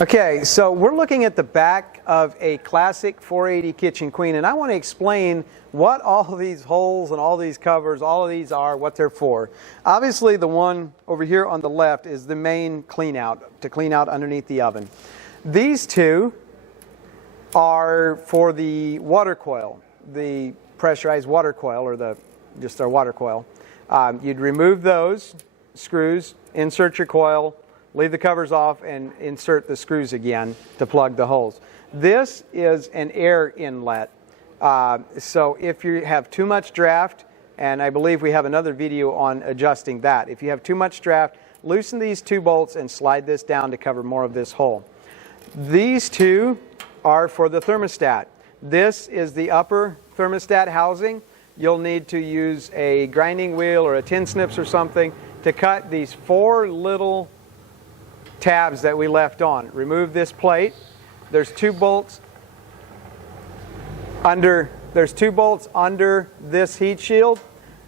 Okay, so we're looking at the back of a classic 480 kitchen queen, and I want to explain what all of these holes and all these covers, all of these are, what they're for. Obviously, the one over here on the left is the main clean out, to clean out underneath the oven. These two are for the water coil, the pressurized water coil, or just our water coil. You'd remove those screws, insert your coil, leave the covers off, and insert the screws again to plug the holes. This is an air inlet. So if you have too much draft, and I believe we have another video on adjusting that. If you have too much draft, loosen these two bolts and slide this down to cover more of this hole. These two are for the thermostat. This is the upper thermostat housing. You'll need to use a grinding wheel or a tin snips or something to cut these four little tabs that we left on. Remove this plate. There's two bolts under this heat shield.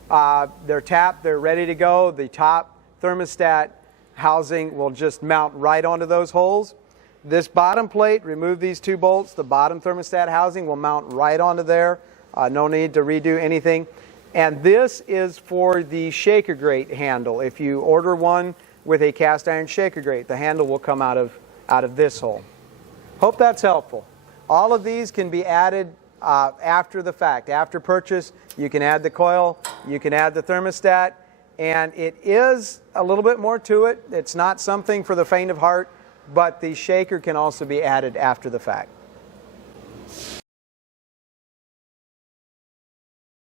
They're tapped, they're ready to go. The top thermostat housing will just mount right onto those holes. This bottom plate, remove these two bolts. The bottom thermostat housing will mount right onto there. No need to redo anything. And this is for the shaker grate handle. If you order one with a cast iron shaker grate, the handle will come out of this hole. Hope that's helpful. All of these can be added after the fact. After purchase, you can add the coil, you can add the thermostat, and it is a little bit more to it. It's not something for the faint of heart, but the shaker can also be added after the fact.